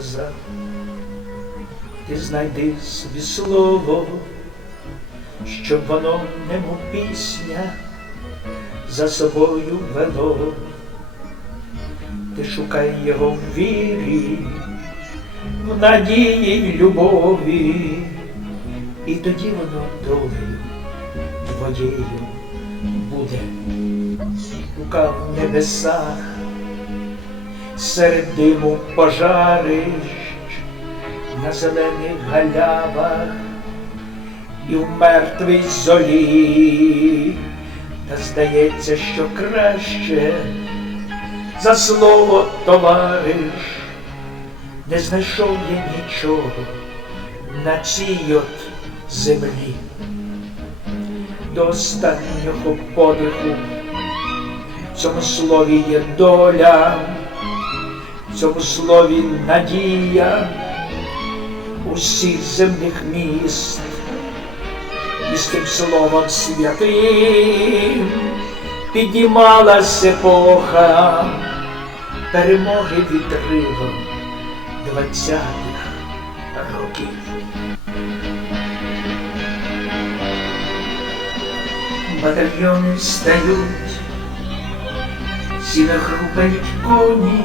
сказав, ти знайди собі слово, щоб воно немов пісня за собою вело. Ти шукай його в вірі, в надії, в любові, і тоді воно долею твоєю буде. Рука в небесах, серед диму пожарищ, на зелених галявах і в мертвій золі, та здається, що краще за слово товариш, не знайшов я нічого на цій от землі. До останнього подиху в цьому слові є доля, в цьому слові надія усіх земних міст, і з тим словом святим піднімалась епоха перемоги вітривом двадцятих років. Батальйони встають, всі нахрупають коні,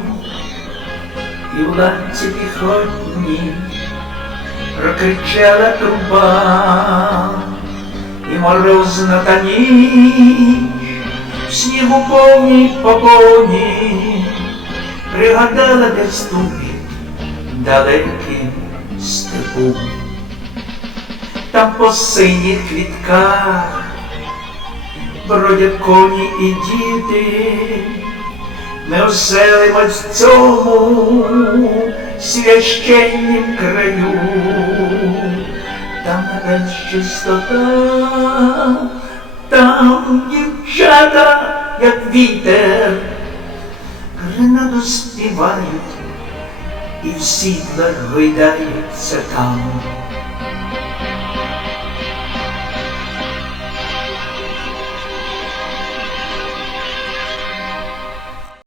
і в ланці піхотні прокричала труба, і морозна та ніч, в снігу повній погоні, пригадала, де ступить далеким степу. Там по синіх квітках бродять коні і діти, ми оселимось в цьому священнім краю, там небес чистота, там дівчата, як вітер, гринаду співають, і в сідлах гойдаються там.